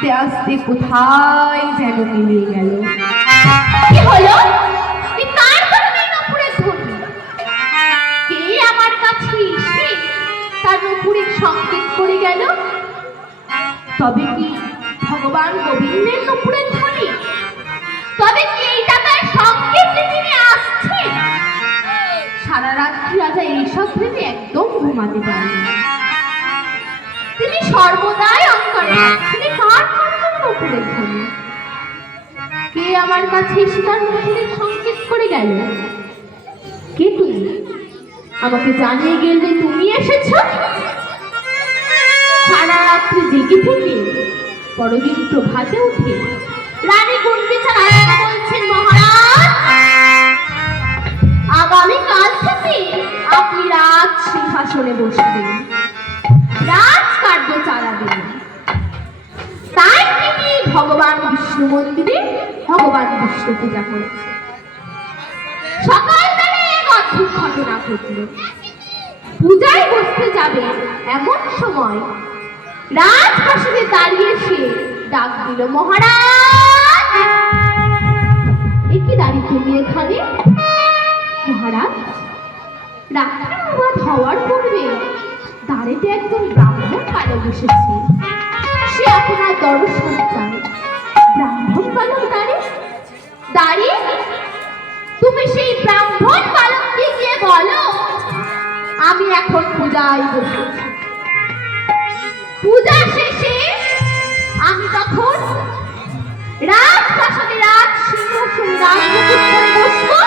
আস্তে আস্তে কোথায় যেন মিলিয়ে গেল। কি হলো? কার কারণে নপুরের ধ্বনি? কে আমার কাছে এসে তার নপুরের সংকেত করে গেল? তবে কি ভগবান গোবিন্দের নপুরের ধ্বনি? তবে কি এই টাকায় সংকেত তিনি আসছে? সারা রাত্রি রাজা এইসব ভেবে একদম ঘুমাতে পারেন। তিনি সর্বদাই অঙ্কারে তিনি কার নপুরের ধ্বনি? কে আমার কাছে এসে তার নপুরের সংকেত করে গেল? কে তুমি? আমাকে জানিয়ে গেলে তুমি এসেছ? সারা রাত্রি জেগে থেকে পরদিন প্রভাতে উঠে রানী গুঞ্জিচা বলছেন, মহারাজ আগামীকাল থেকে আপনি রাজ সিংহাসনে বসবেন, রাজকার্য চালাবেন। তাই তিনি ভগবান বিষ্ণু মন্দিরে ভগবান বিষ্ণু পূজা করছে। সকালবেলায় এক অদ্ভুত ঘটনা ঘটল। পূজায় বসতে যাবে এমন সময় রাজপ্রাসাদে দাঁড়িয়ে সে ডাক দিল, মহারাজ! একটি দাঁড়িয়ে তুমি এখানে? মহারাজ, রাত্রি প্রভাত হওয়ার পূর্বে দাঁড়িতে একজন ব্রাহ্মণ বালক এসেছে, সে আপনার দর্শন চায়। ব্রাহ্মণ বালক দাঁড়িয়ে তুমি সেই ব্রাহ্মণ বালককে গিয়ে বলো আমি এখন পূজায় বসেছি, পূজা শেষে আমি তখন রাজপ্রাসাদে রাজ সিংহাসনে রাজমুকুট পরে বসবো,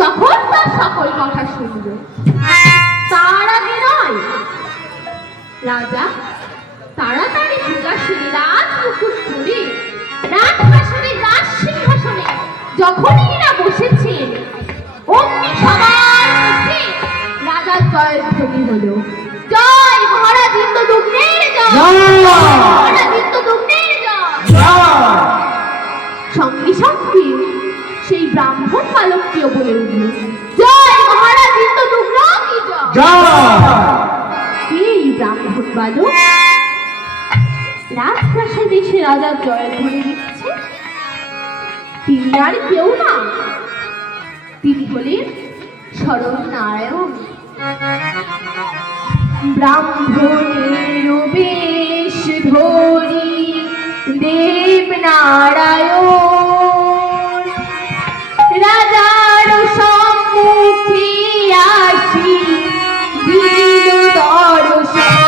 তখন তার সকল কথা শুনবে, তার আগে নয়। রাজা তাড়াতাড়ি পূজা সেরে রাজমুকুট পরে রাজপ্রাসাদে রাজ সিংহাসনে যখনই এরা বসেছেন, অমনি সবার মুখে রাজার জয়ধ্বনি হলো, জয় মহারাজ ইন্দ্রদুম্নের জয়, মহারাজ ইন্দ্রদুম্নের জয়। সঙ্গে সঙ্গে সেই ব্রাহ্মণ বালকটিও বলে উঠল, জয় মহারাজ ইন্দ্রদুম্ন কি জয়। এই ব্রাহ্মণ বালক রাজপ্রাসাদে এসে রাজার জয়ধ্বনি দিচ্ছে, তিনি আর কেউ না, তিনি হলেন শরণ নারায়ণ। ব্রাহ্মণের বেশ ধরি দেব নারায়ণ, রাজার সম্মুখে আসি দিল দর্শন।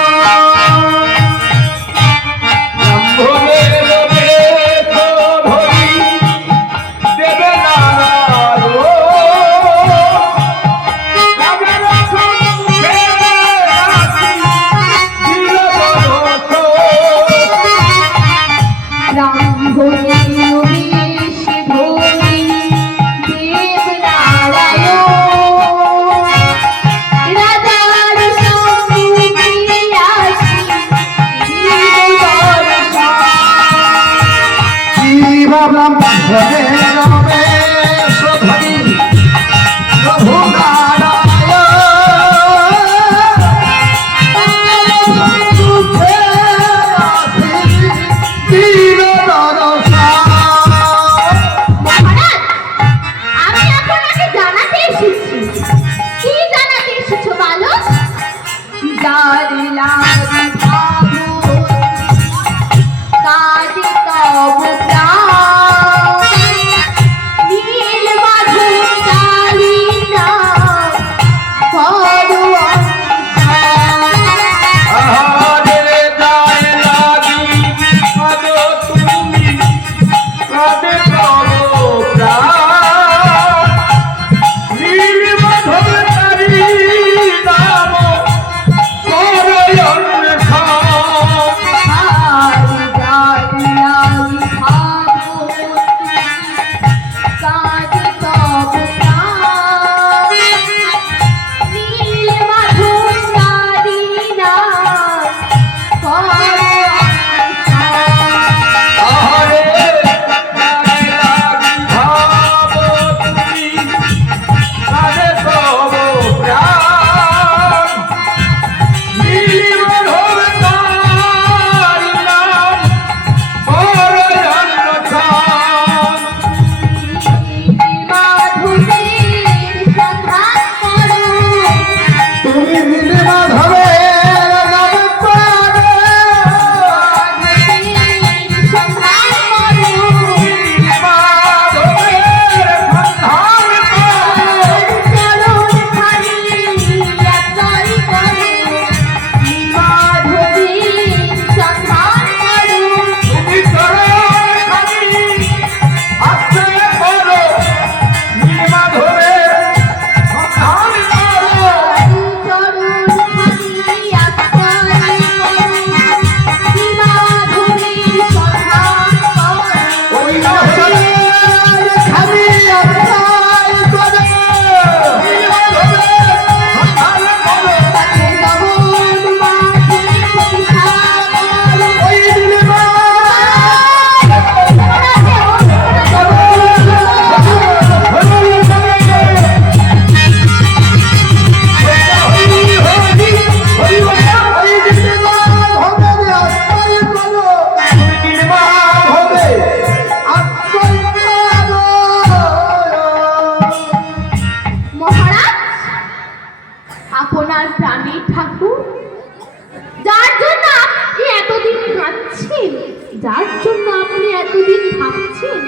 যার জন্য আপনি এতদিন ভাবছেন,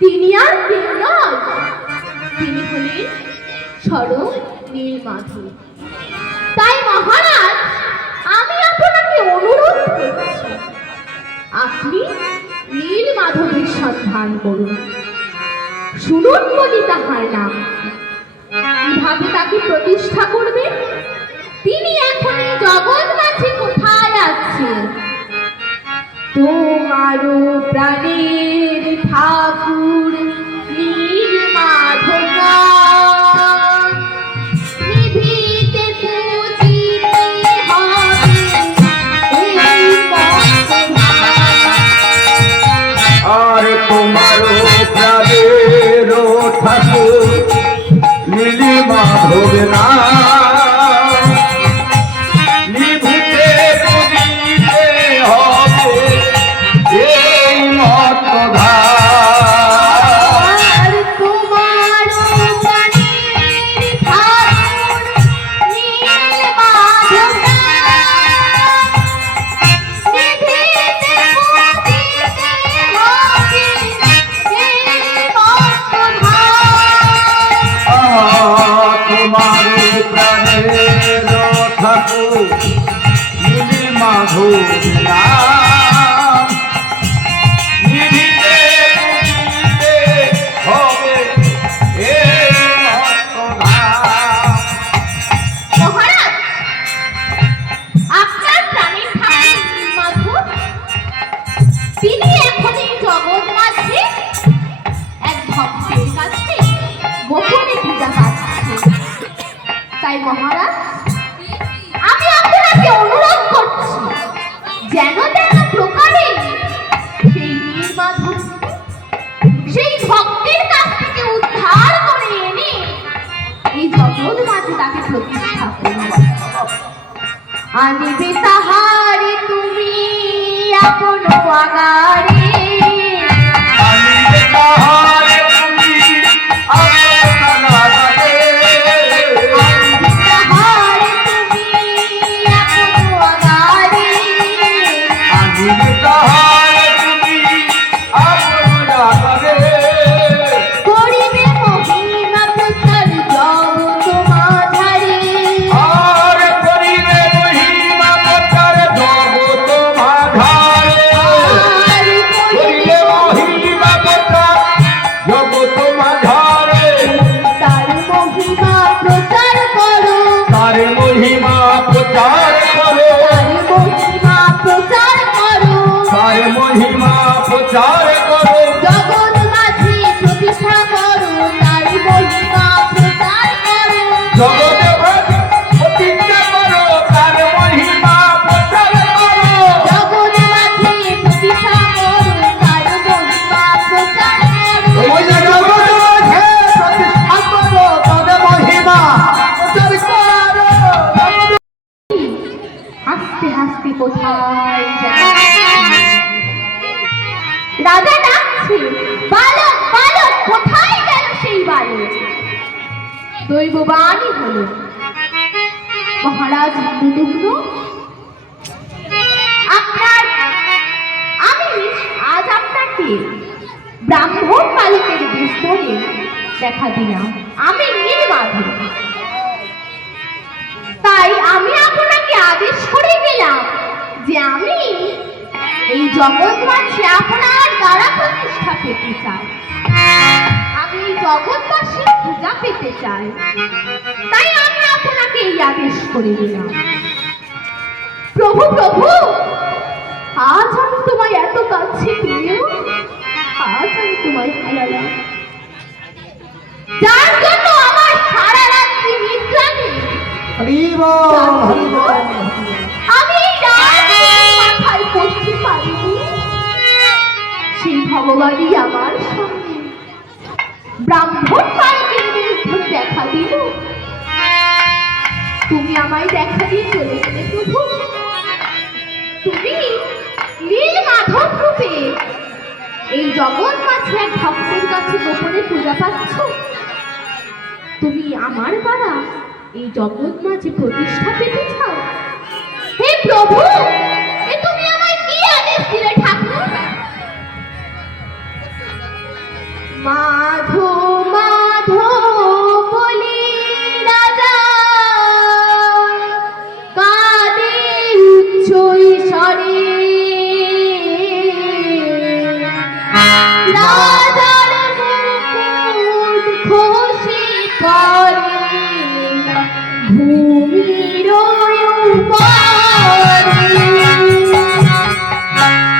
তিনি আর কেউ নন, তিনি হলেন স্বয়ং নীলমাধব। তাই মহারাজ, আমি আপনাকে অনুরোধ করছি, আপনি নীলমাধবের সন্ধান করুন, শুনুন বলি তাহার নাম, কিভাবে তাকে প্রতিষ্ঠা করবেন, তিনি এখন এই জগৎ মাঝে কোথায় আছেন। তোমারও প্রাণের ঠাকুর নীলমাধব নিভিতে পুজিতে হবে এই আর তোমারও প্রাণের ঠাকুর নীলমাধব না নিভিতে পুজিতে হবে এই মতধার। তোমারও প্রাণের ঠাকুর নীলমাধব নিভিতে পুজিতে হবে এই মতধার। তোমার প্রাণের ঠাকুর নীলমাধব না নিভিতে পুজিতে হবে এই মতধার। মহারাজ, আপনার প্রাণের ঠাকুর নীলমাধব তিনি এখন এই জগৎ মাঝে এক ভক্তের কাছে গোপনে পূজা পাচ্ছে। তাই মহারাজ, আমি আপনাকে অনুরোধ করছি, যেন যেন প্রকারে সেই নীলমাধব সেই ভক্তের কাছ থেকে উদ্ধার করে এনে এই জগৎ মাঝে তাকে প্রতিষ্ঠা করুন। আনিবে তাহারে তুমি আপন আগারে, আনিবে তাহারে তুমি আপন আগারে, আনিবে তাহারে তুমি আপন আগারে, আনিবে তাহারে তুমি আপন আগারে, করিবে মহিমা প্রচার জগৎ মাঝারে। আর করিবে মহিমা প্রচার জগৎ মাঝারে, আর করিবে মহিমা প্রচার জগৎ মাঝারে, তার মহিমা প্রচার করো, তার মহিমা প্রচার করো, তার মহিমা প্রচার করো, তার মহিমা প্রচার করো, জগৎ মাঝে প্রতিষ্ঠা করো, তার মহিমা প্রচার করো, জগতে প্রতিষ্ঠা করো, তার মহিমা প্রচার করো, জগৎ মাঝে প্রতিষ্ঠা করো, তার মহিমা প্রচার করো। ওই জগতে প্রতিষ্ঠা করো, তার মহিমা প্রচার করো। হাসতে হাসতে কোথায় রাজা ডাকছে, বালক বালক, কোথায় গেল সেই বালক? দৈববাণী হলো, মহারাজ ইন্দ্রদুম্ন, আপনার আমি আজ আপনাকে ব্রাহ্মণ বালকের বেশ ধরে দেখা দিলাম, আমি নীলমাধব। তাই আমি আপনাকে আদেশ করে গেলাম যে আমি এই জগৎ মাঝে আপনার দ্বারা প্রতিষ্ঠা পেতে চাই, আমি এই জগৎবাসীর পূজা পেতে চাই। তাই আমি আপনাকে এই আদেশ করে দিলাম। প্রভু প্রভু, আজ আমি তোমায় এত কাছে পেয়েও আজ আমি তোমায় হারালাম, যার জন্য আমার সারা রাত্রি নিদ্রা নেই। আমি এই রাত মাথায় পড়তে পারিনি, সেই ভগবানই আমার সঙ্গে ব্রাহ্মণ বালকের বেশ ধরে দেখা দিল। তুমি আমায় দেখা দিয়ে চলে গেলে প্রভু, তুমি নীলমাধব রূপে এই জগৎ মাঝে এক ভক্তের কাছে গোপনে পূজা পাচ্ছ। তুমি আমার দ্বারা এই জগৎ মাঝে প্রতিষ্ঠা পেতে চাও। হে প্রভু, এ তুমি আমায় কি আদেশ দিলে ঠাকুর?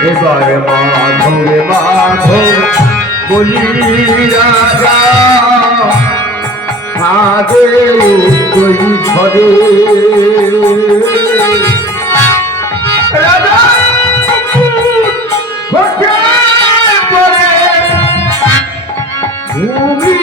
এবার মাধব মাধব বলি রাজা আগে উত্তরি ধরে রাজা খোঁজে পড়ে ভূমি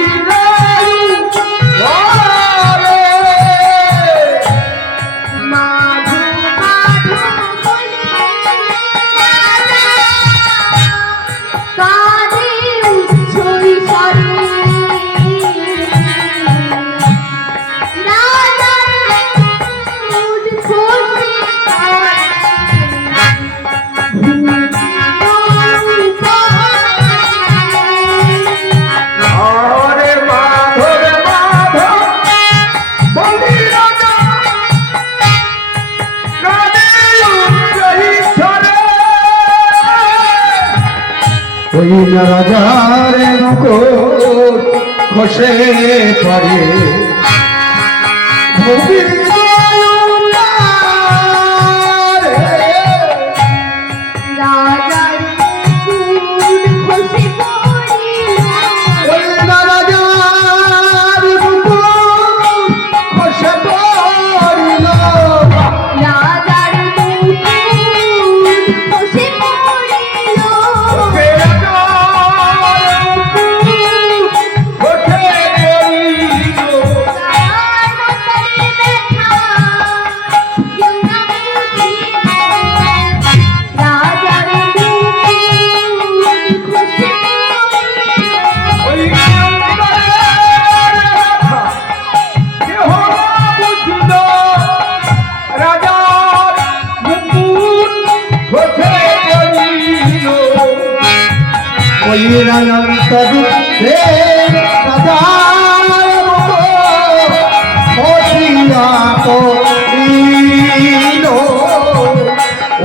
ওই রাজার মুকুট খসে পড়ে ভূমির রাজার মুকুট খসে পড়িল ওই রাজার মুকুট খসে পড়িল রাজার মুকুট খসে পড়িল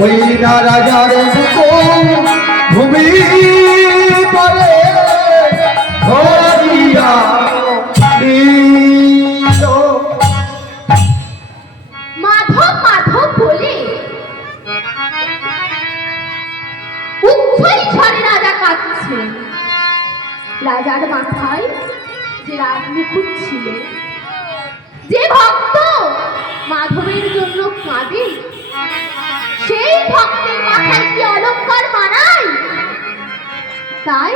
ওই রাজার ভূমি পরে ধরিয়া মাধব মাধব বলে উচ্ছ্বই ঝড়ে রাজা কাঁদছে। রাজার মাথায় যে রাজমুকুট ছিল, যে ভক্ত মাধবের জন্য কাঁদে, সেই ভক্তের মাথায় কি অলংকার মানায়? তাই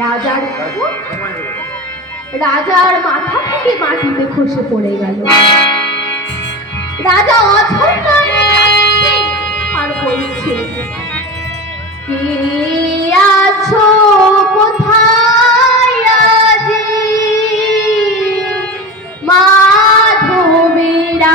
রাজার মুকুট রাজার মাথা থেকে মাটিতে খসে পড়ে গেল। রাজা অঝর নয়নে কাঁদছে আর বলছে, কে আছো কোথায় আজি মাধবেরা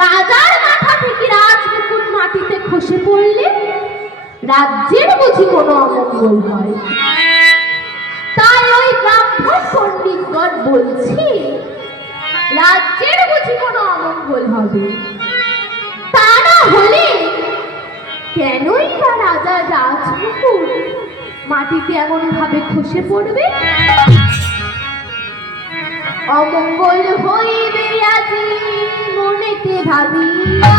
রাজার মাথা থেকে রাজমুকুট মাটিতে খসে পড়লে রাজ্যের বুঝি কোনো অমঙ্গল হয়। তাই ওই গ্রাম এখন পণ্ডিতগণ বলছি রাজ্যের বুঝি কোনো অমঙ্গল হবে, তা না হলে কেনই বা রাজা রাজমুকুট মাটিতে এমন ভাবে খসে পড়বে? অমঙ্গল হইবে আজি মনেতে ভাবিয়া,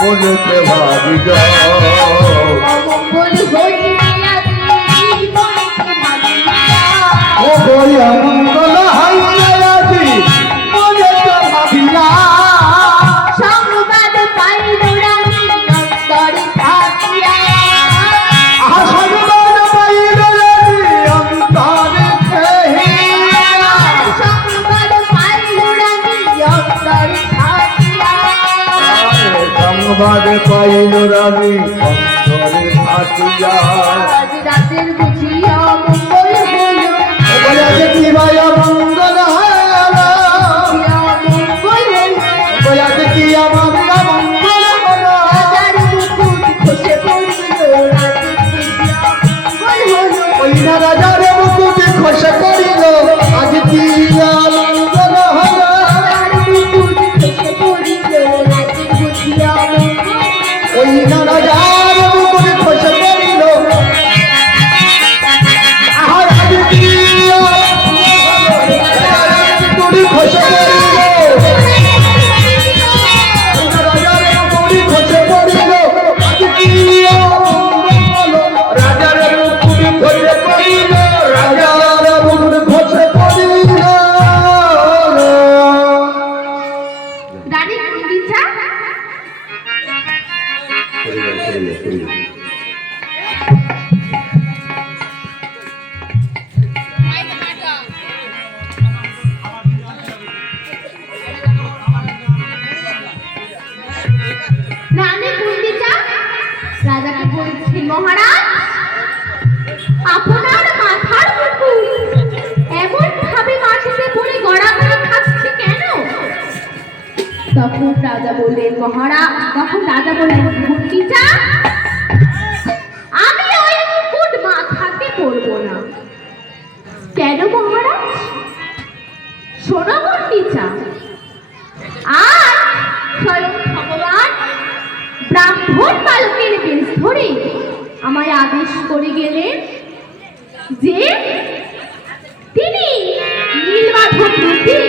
মনেতে ভাবিয়া, অমঙ্গল হইবে আজি মনেতে ভাবিয়া, ও বই অমঙ্গল হইবে আজি মনেতে ভাবিয়া, সংবাদ পাইল রানী অন্তরে থাকিয়া, সংবাদ পাইল রানী অন্তরে থাকিয়া, সংবাদ পাইল রানী অন্তরে থাকিয়া, সংবাদ পাইল রানী অন্তরে থাকিয়া, আজ রাতের বুঝি অমঙ্গল হলো, বলে যে কি ভাই অমঙ্গল হলো, অমঙ্গল হলো, বলে যে কি আমার মঙ্গল হলো, রাজার মুকুট খসে পড়ল, রাতের বুঝি অমঙ্গল হলো, ওই না রাজার মুকুট খসে পড়িল, আজ কি অমঙ্গল হলো, রাজার মুকুট খসে পড়ল, রাতের বুঝি অমঙ্গল, ওই না রাজার মুকুট খসে পড়িল, আর আজ কি অমঙ্গল হলো, রাজার মুকুট খসে পড়িল, রাজার মুকুট খসে পড়িল, আজ কি অমঙ্গল হলো, রাজার মুকুট খসে পড়িল, রাজার মুকুট খসে পড়িল। রানী গুন্ডিচা রানী গুন্ডিচা রাজাকে বলছে, মহারাজ আপনার মাথার মুকুট এমন ভাবে মাটিতে পড়ে গড়াগড়ি খাচ্ছে কেন? তখন রাজা বললেন, গুন্ডিচা আমি ওই মুকুট মাথাতে পরবো না। কেন মহারাজ? শোনো গুন্ডিচা, আর স্বয়ং ভগবান ব্রাহ্মণ বালকের বেশ ধরে আমায় আদেশ করে গেলেন যে তিনি নীলমাধব রূপে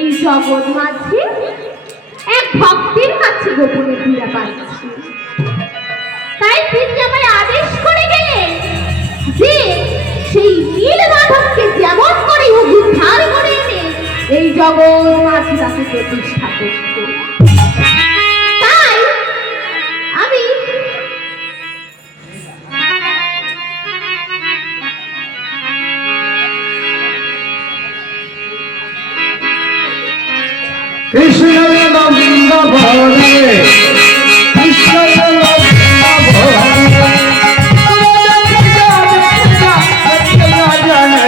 এই জগৎ মাঝে এক ভক্তের কাছে গোপনে পীড়া পাচ্ছে। তাই তিনি আমায় আদেশ করে গেলেন যে সেই নীলমাধবকে যেমন করে উদ্ধার করে এনে এই জগৎ মাঝে তাকে প্রতিষ্ঠা করতে। তাই আমি কৃষ্ণ নন্দ ভরে, কৃষ্ণ নন্দ ভরে, জানে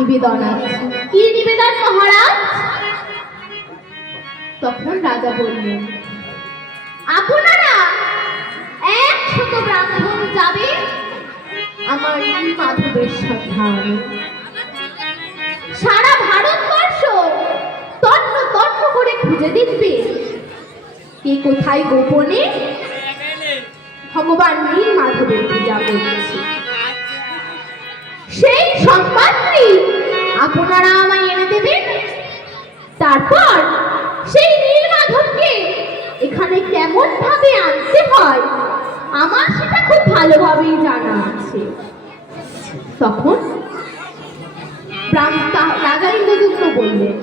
নিবেদন আছে। কি নিবেদন মহারাজ? তখন রাজা বললেন, আপনারা 100 ব্রাহ্মণ যাবে আমার নীল মাধবের সন্ধানে। সারা ভারতবর্ষ তন্ন তন্ন করে খুঁজে দেখবে কে কোথায় গোপনে ভগবান নীল মাধবের পূজা করছে। সেই সংবাদটি আপনারা আমায় এনে দেবেন। তারপর সেই নীল মাধবকে এখানে কেমন ভাবে আনতে হয় আমার সেটা খুব ভালোভাবেই জানা আছে। তখন রাজা ইন্দ্রদুম্ন বললেন,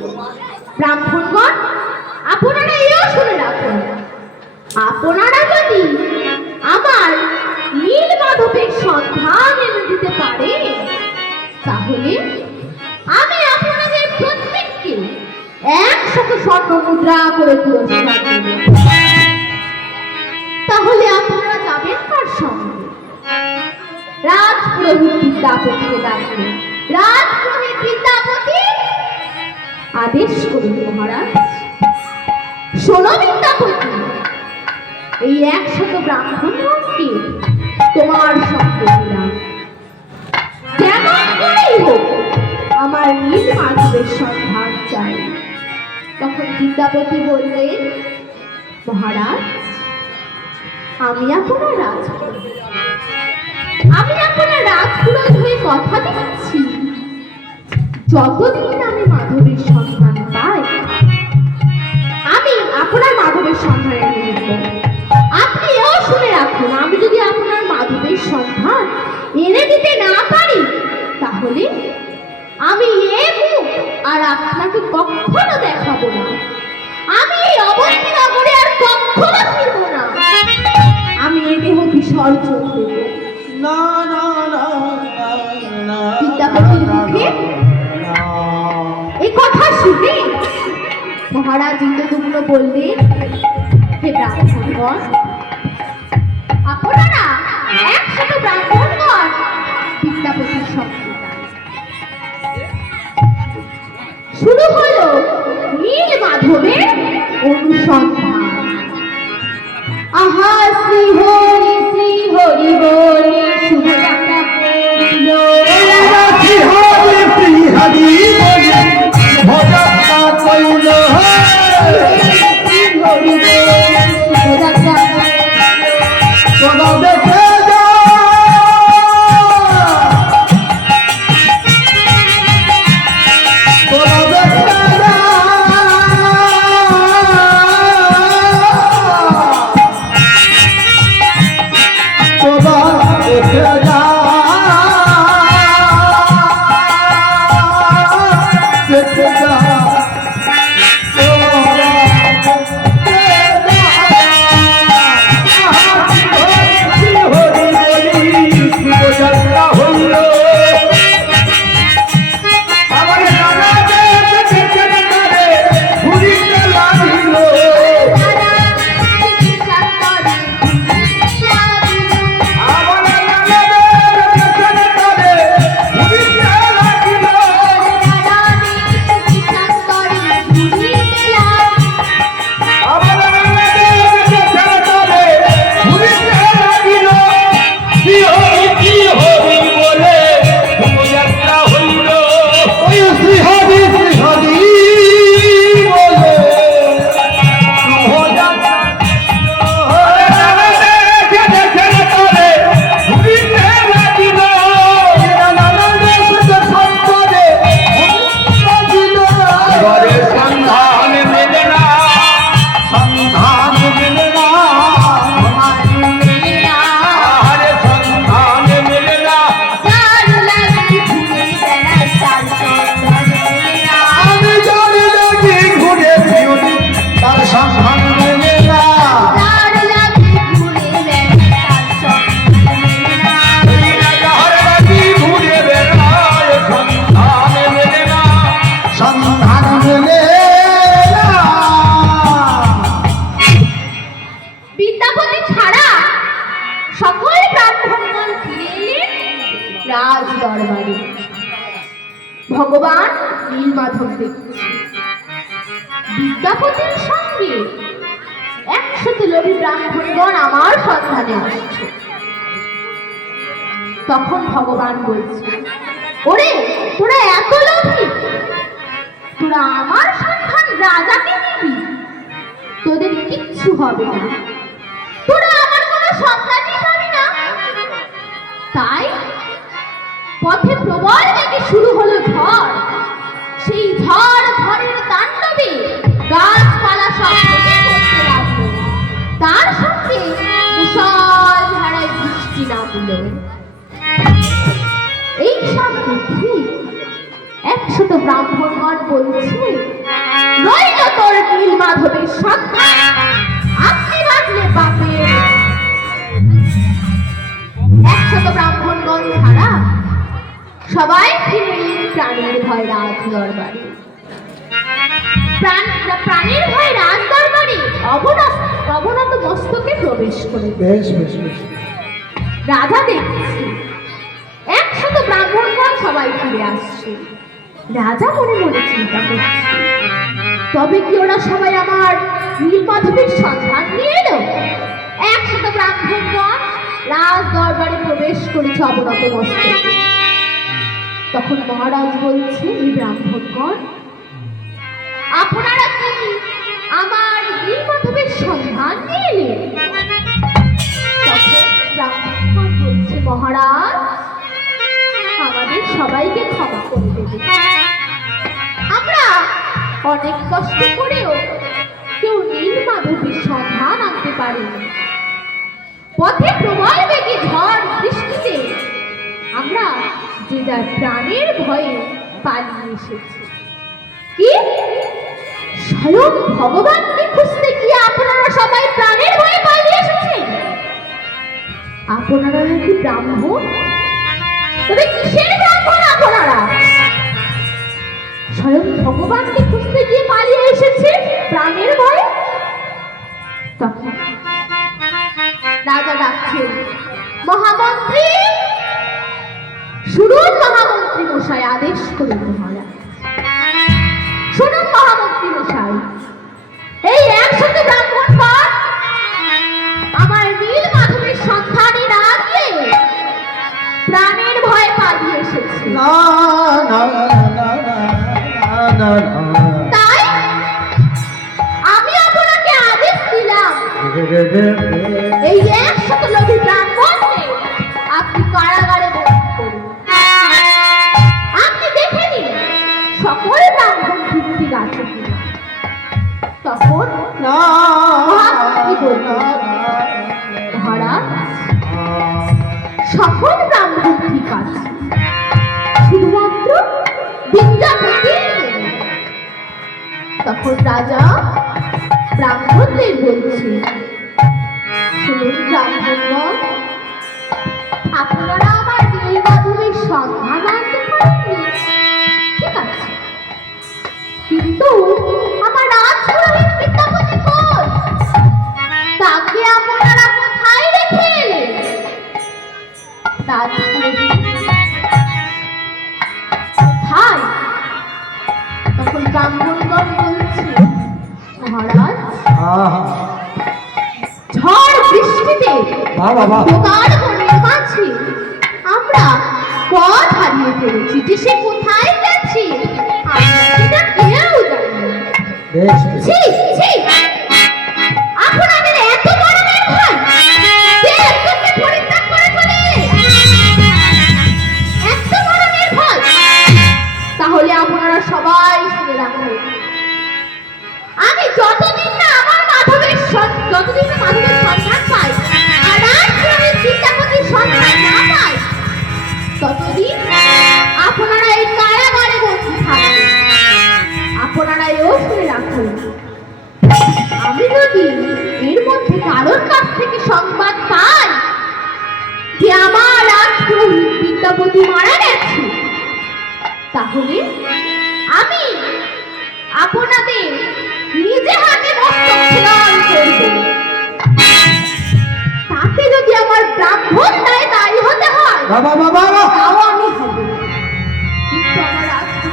ব্রাহ্মণগণ, আপনারা এও শুনে রাখুন, আপনারা যদি আমার নীল মাধবের সন্ধান এনে দিতে পারে তাহলে আমি আপনাদের প্রত্যেককে 100 স্বর্ণ মুদ্রা করে পুরস্কার দেব। তাহলে আপনারা যাবেন কার সঙ্গে? রাজপুরোহিত বিদ্যাপতিকে ডাকলেন। রাজপুরোহিত বিদ্যাপতি, আদেশ করুন মহারাজ। শোনো বিদ্যাপতি, এই 100 ব্রাহ্মণকে তোমার সঙ্গে দিলাম। যেমন করেই হোক আমার নীল মাধবের সন্ধান চাই। তখন বিদ্যাপতি বললেন, মহারাজ, আমি আপনার রাজপুরোহিত হয়ে কথা দিচ্ছি, যতদিন আমি মাধবের সন্ধান পাই আমি আপনার মাধবের সন্ধান এনে দেব। আপনি এও শুনে রাখুন, আমি যদি আপনার মাধবের সন্ধান এনে দিতে না পারি তাহলে আমি এ মুখ আর আপনাকে কখনো দেখাবো না। আমি এই অবন্তী নগরে আর কখনো ফিরবো না। আমি এই দেহ বিসর্জন দেব। না না না না, বিদ্যাপতির মুখে এই কথা শুনে মহারাজ ইন্দ্রদুম্ন বললেন, হে ব্রাহ্মণগণ, আপনারা 100 ব্রাহ্মণগণ বিদ্যাপতির সঙ্গে শুরু হলো নীল মাধবের অনুসন্ধান। আহা শ্রী হরি বলি শুভযাত্রা করিল। শ্রী হরি বলি ভজনা কইল। শ্রী হরি বলি শুভযাত্রা করিল। তোরা দেখে যা, তোরা দেখে যা, ভগবান নীলমাধব দেখছি বিদ্যাপতির সঙ্গে একসাথে লোভী ব্রাহ্মণগণ আমার সন্ধানে আসছে। তখন ভগবান বলছে, ওরে তোরা এত লোভী, তোরা আমার সন্ধান রাজাকে দিবি, তোদের কিচ্ছু হবে না, তোরা আমার কোনো সন্তানই পাবি না। তাই পথে প্রবল বেগে শুরু হলো ঝড়। সেই ঝড়ের তাণ্ডবে গাছপালা সব ভেঙে পড়তে লাগলো। তার সঙ্গে মুষলধারায় বৃষ্টি নামলো। এই সব দেখে 100 ব্রাহ্মণগণ বলছে, রইল তোর নীলমাধবের সন্তান, আপনি বাজলে বাপের। 100 ব্রাহ্মণগণ ছাড়া সবাই ফিরে এলেন প্রাণের ভয় রাজ দরবারে। প্রাণের ভয় রাজ দরবারে অবনত মস্তকে প্রবেশ করে। বেশ বেশ বেশ। রাজা দেখছে 100 ব্রাহ্মণগণ সবাই ফিরে আসছে। রাজা মনে মনে চিন্তা করছে, তবে কি ওরা সবাই আমার নীলমাধবের সন্ধান নিয়ে এলো? 100 ব্রাহ্মণগণ রাজ দরবারে প্রবেশ করেছে অবনত মস্তকে। তখন মহারাজ বলছে, এই ব্রাহ্মণগণ, আপনারা কি আমার নীলমাধবের সন্ধান নিয়ে এলেন? তখন ব্রাহ্মণগণ বলছে, মহারাজ, আমাদের সবাইকে ক্ষমা করে দেবে, আমরা অনেক কষ্ট করেও কেউ নীলমাধবের সন্ধান আনতে পারিনি। পথে প্রবল বেগে ঝড় বৃষ্টিতে আমরা যে যার প্রাণের ভয়ে পালিয়ে এসেছি। কি স্বয়ং ভগবানকে খুঁজতে গিয়ে আপনারা সবাই প্রাণের ভয়ে পালিয়ে এসেছেন? আপনারা নাকি ব্রাহ্মণ? তবে কিসের ব্রাহ্মণ আপনারা? স্বয়ং ভগবানকে খুঁজতে গিয়ে পালিয়ে এসেছে প্রাণের ভয়ে? তখন রাজা ডাকছেন, মহামন্ত্রী শুনুন, মহামন্ত্রী মশাই, আদেশ করুন মহারাজ। শুনুন মহামন্ত্রী মশাই, এই 100 ব্রাহ্মণগণ আমার নীলমাধবের সন্ধানে না গিয়ে প্রাণের ভয় পালিয়ে এসেছে। না না না না না না। তাই আমি আপনাকে আদেশ দিলাম, এই 100 লোভী ব্রাহ্মণকে আপনি কারাগারে বন্দী করুন। আপনি দেখে নিন সকল ব্রাহ্মণ ঠিক আছে কিনা। তখন না মহামন্ত্রী বললেন, মহারাজ, সকল ব্রাহ্মণ ঠিক আছে, শুধুমাত্র বিদ্যাপতি নেই। তখন রাজা ব্রাহ্মণদের বলছে, শুনুন ব্রাহ্মণগণ, আপনারা আমার নীলমাধবের সন্ধান আনতে পারেননি, ঠিক আছে, কিন্তু আমার রাজপুরোহিত বিদ্যাপতি কই? তাকে আপনারা কোথায় রেখে এলেন? রাজপুরোহিত কোথায়? তখন ব্রাহ্মণগণ বলছে, মহারাজ, ঝড় বৃষ্টিতে দোকান বনের মাঝে আমরা পথ হারিয়ে ফেলেছি, যে সে কোথায় গেছে আমরা সেটা কেউ জানি না। বেশ বেশ। ছি, ছি! আপনাদের এত বড় নির্ভয় যে একজনকে পরিত্যাগ করে চলে, এত বড় নির্ভয়! তাহলে আপনারা সবাই শুনে রাখুন, আমি যতদিন না মাধবের সন্ধান পাই আর রাজপুরোহিত বিদ্যাপতির সন্ধান না পাই, ততদিন আপনারা এই কারাগারে বন্দী থাকবেন। আপনারা এও শুনে রাখুন, আমি যদি এর মধ্যে কারোর কাছ থেকে সংবাদ পাই যে আমার রাজপুরোহিত বিদ্যাপতি মারা গেছে, তাহলে আমি আপনাদের নিজে হাতে মস্তক ছেদন করব। তাতে যদি আমার ব্রাহ্মণ দায়ী হতে হয়, বাবা বাবা তাও আমি হব, কিন্তু আমার রাজপুরোহিত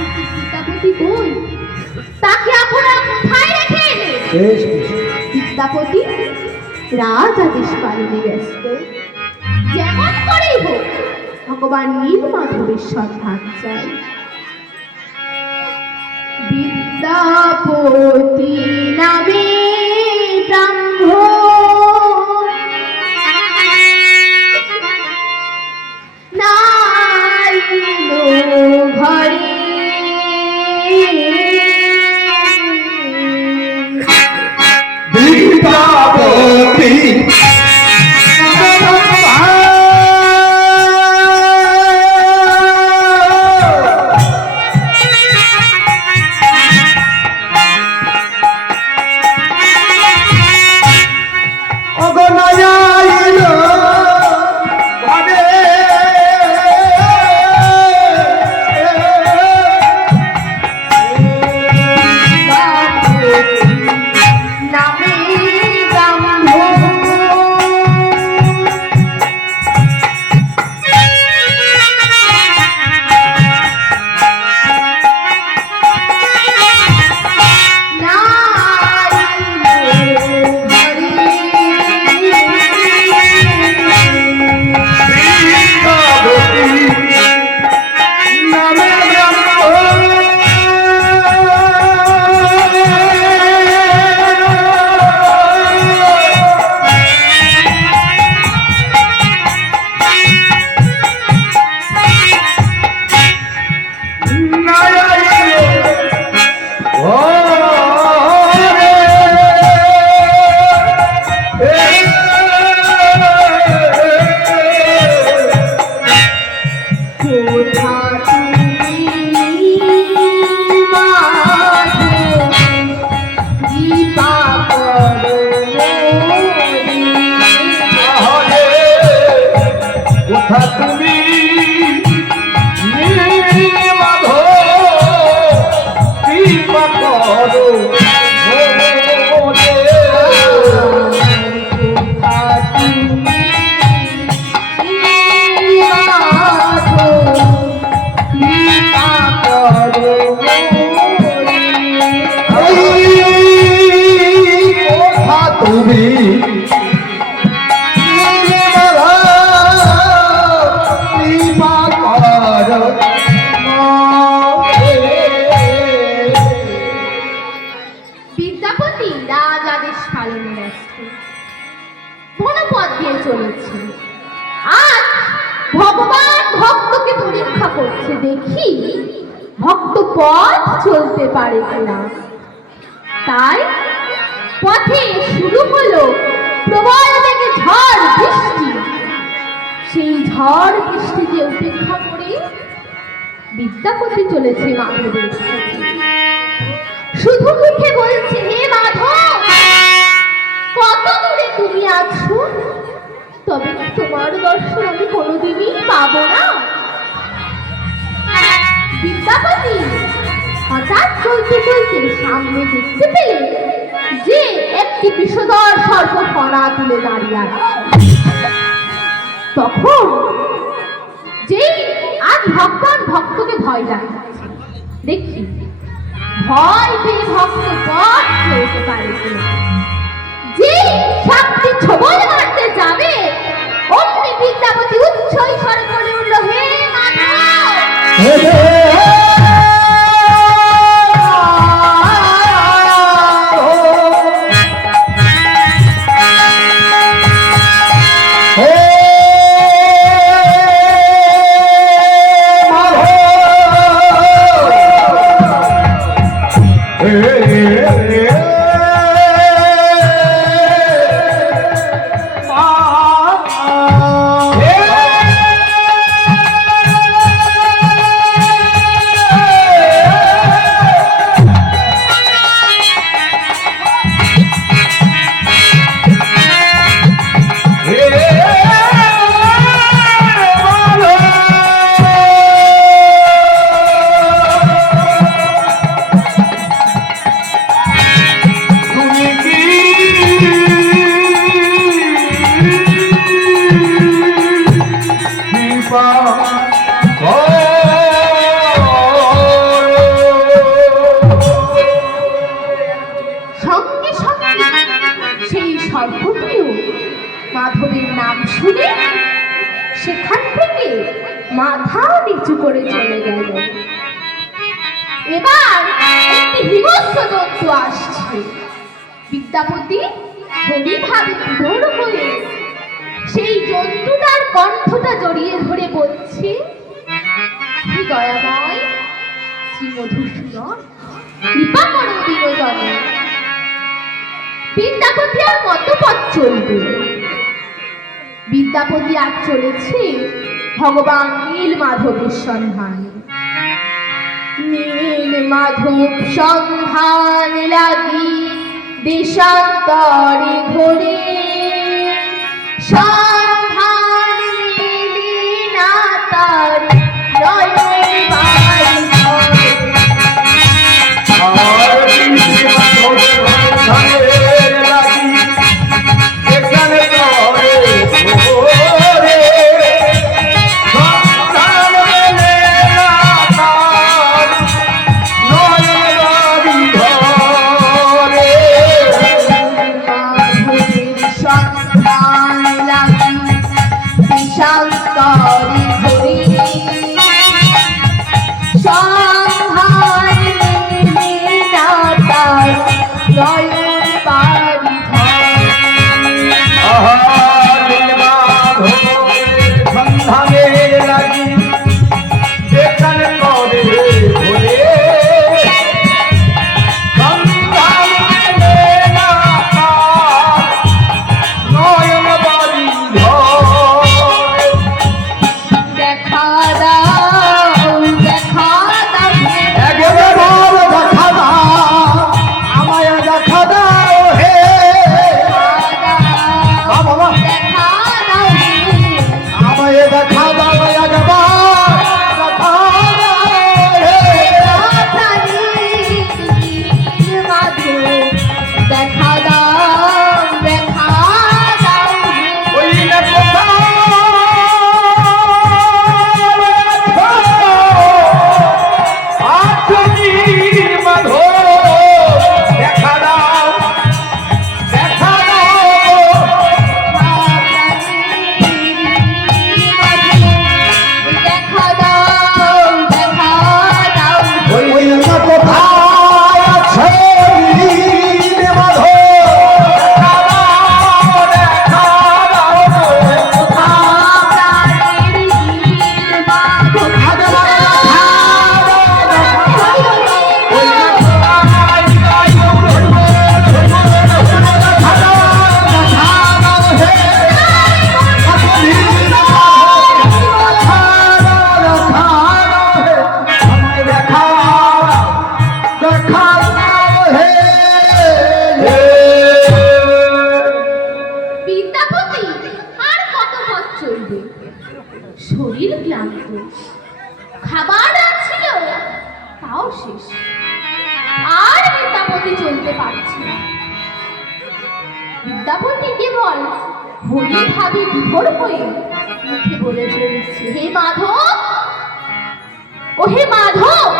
বেশ বেশ। বিদ্যাপতি রাজ আদেশ পালনে ব্যস্ত। যেমন করেই হোক ভগবান নীলমাধবের সন্ধান চাই। বিদ্যাপতি নামে ব্রাহ্মণ নাইলো ঘরে বিদ্যাপতি নামে ব্রাহ্মণ তুমি নীলমাধব কৃপা করো তুমি বিদ্যাপতি রাজ আদেশ পালনে ব্যস্ত। বনপথ দিয়ে চলেছে। আজ ভগবান ভক্তকে পরীক্ষা করছে, দেখি ভক্ত পথ চলতে পারে কিনা। তাই পথে শুরু হলো প্রবল বেগে ঝড় বৃষ্টি। সেই ঝড় বৃষ্টিকে উপেক্ষা করে বিদ্যাপতি চলেছে মাধবের কাছে। শুধু মুখে বলছে, হে মাধব, কত দূরে তুমি আছো? তবে কি তোমার দর্শন আমি কোনোদিনই পাবো না? বিদ্যাপতি হঠাৎ চলতে চলতে সামনে দেখতে পেলে যে একটি বিষধর সর্প ফনা তুলে দাঁড়িয়ে আছে। তখন যেই আজ ভগবান ভক্তকে ভয় দেখাচ্ছে, দেখি ভয় পেয়ে ভক্ত পথ চলতে পারে কিনা। যে সাপটি ছোবল মারতে যাবে, অমনি বিদ্যাপতি উচ্চ স্বরে বলে উঠল, হে মাধব। হিংস্র জন্তু আসছে। বিদ্যাপতি হরিভাবে বিভোর হয়ে সেই জন্তুটার কণ্ঠটা জড়িয়ে ধরে বলছে, হে দয়াময় শ্রী মধুসূদন, কৃপা করো দিনজনে। বিদ্যাপতি আর কত পথ চলবে? বিদ্যাপতি আর চলেছে ভগবান নীল মাধবের সন্ধানে। নীল মাধব সন্ধান লাগি দেশান্তরে ঘোরে, সন্ধান মেলে না তার নয়নের বাড়ি ঘরে। আর কৃষ্ণ সন্ধানের লাগি এখানে তরে ঘোরে, সন্ধান মেলে না তার নয়নের বাড়ি ঘরে। মাধবের সন্ধান লাগি দেশান্তরে ঘোরে, সন্ধান মেলে না তার নয়নের বাড়ি ঘরে। আহার মাধবের সন্ধানের লাগি যেখানে করে ঘোরে, সন্ধান মেলে না তার নয়ন বাড়ি ঘরে। দেখা দাও, দেখা দাও হে, একেবারে বল দেখা দাও, আমায় দেখা দাও হে। বাবা, দেখা দাও হে, আমায় দেখা দাও একবার, দেখা দাও হে। কথা নীল মাধব, দেখা দাও, দেখা দাও হে। ওই না কোথাও আছো নীল মাধব, দেখা দাও, দেখা দাও। দেখা দাও, দেখা দাও হে। ওই না কোথায় আছে নীল মাধব, দেখা দাও, দেখা দাও। বিদ্যাপতি আর কত পথ চলবে? শরীর ক্লান্ত, খাবার ছিল তাও শেষ, আর বিদ্যাপতি চলতে পারছে না। বিদ্যাপতি কেবল হরি ভাবে বিভোর হয়ে মুখে বলে চলেছে, হে মাধব, ও হে মাধব,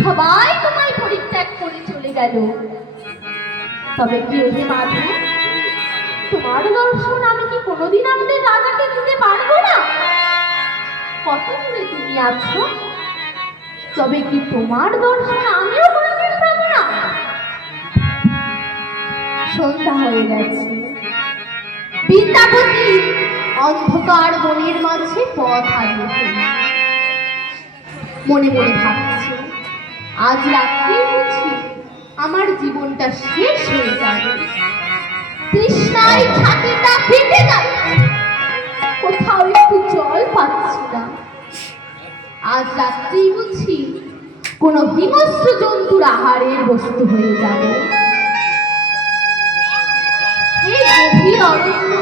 সবাই তোমায় পরিত্যাগ করে চলে গেল, তবে কি ও হে মাধব, তোমার দর্শন আমি কি কোনোদিন আমাদের রাজাকে দিতে পারবো না? কত দূরে তুমি আছো, তবে কি তোমার দর্শন আমিও কোনোদিন পাবো না? সন্ধ্যা হয়ে গেছে। বিদ্যাপতি অন্ধকার বনের মাঝে পথ হারিয়ে মনে মনে ভাবছে, আজ রাত্রি বুঝি আমার জীবনটা শেষ হয়ে যাবে। তৃষ্ণায় ছাতিটা ফেটে যাচ্ছে, কোথাও একটু জল পাচ্ছি না। আজ রাত্রি বুঝি কোনো হিংস্র জন্তুর আহারের বস্তু হয়ে যাব। এই গভীর অরণ্য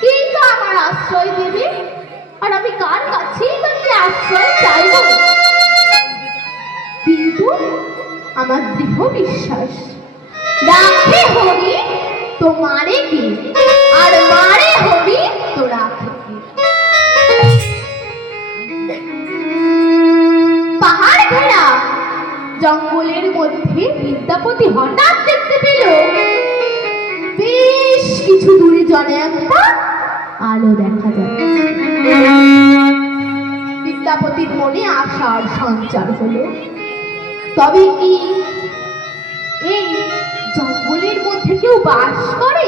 কে বা আমার আশ্রয় দেবে, আর আমি কার কাছেই বা কি আশ্রয় চাইব? কিন্তু আমার দৃঢ় বিশ্বাস, রাখে হরি তো মারে কে, আর মারে হরি তো রাখে কে। পাহাড় ঘেরা জঙ্গলের মধ্যে বিদ্যাপতি হঠাৎ দেখতে পেল বেশ কিছু দূরে জনে একটা আলো দেখা যাচ্ছে। বিদ্যাপতির মনে আশার সঞ্চার হলো। তবে কি এই জঙ্গলের মধ্যে কেউ বাস করে?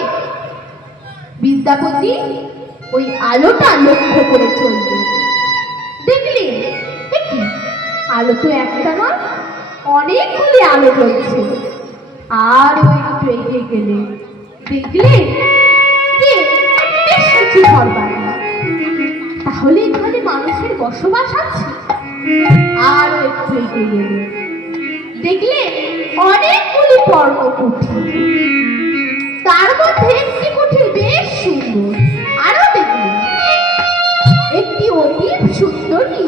বিদ্যাপতি ওই আলোটা লক্ষ্য করে চলবে। দেখলি দেখি আলো তো একটা নয়, অনেকগুলি আলো জ্বলছে। আর ওই একটু এগিয়ে গেলে দেখলে যে বেশ কিছু ঘরবাড়ি। তাহলে এখানে মানুষের বসবাস আছে। আর একটু এগিয়ে গেলে দেখলে অনেকগুলি পর্ণকুঠি। তার মধ্যে একটি কুঠি বেশ সুন্দর। আরো দেখলে একটি অতীব সুন্দরী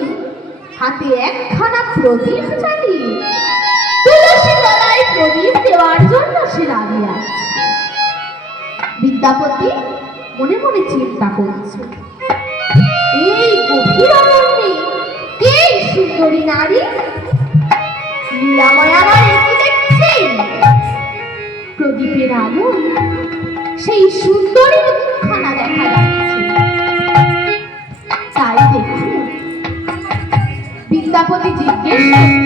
হাতে একখানা প্রদীপ জ্বালিয়ে তুলসী তলায় প্রদীপ দেওয়ার জন্য সে দাঁড়িয়ে আছে। বিদ্যাপতি মনে মনে চিন্তা করছে, এই গভীর অরণ্যে কে এই সুন্দরী নারী? লীলাময় আবার এটি দেখছে। প্রদীপের আলো সেই সুন্দরী মুখখানা দেখা যাচ্ছে। তাই দেখে বিদ্যাপতি জিজ্ঞেস করছে,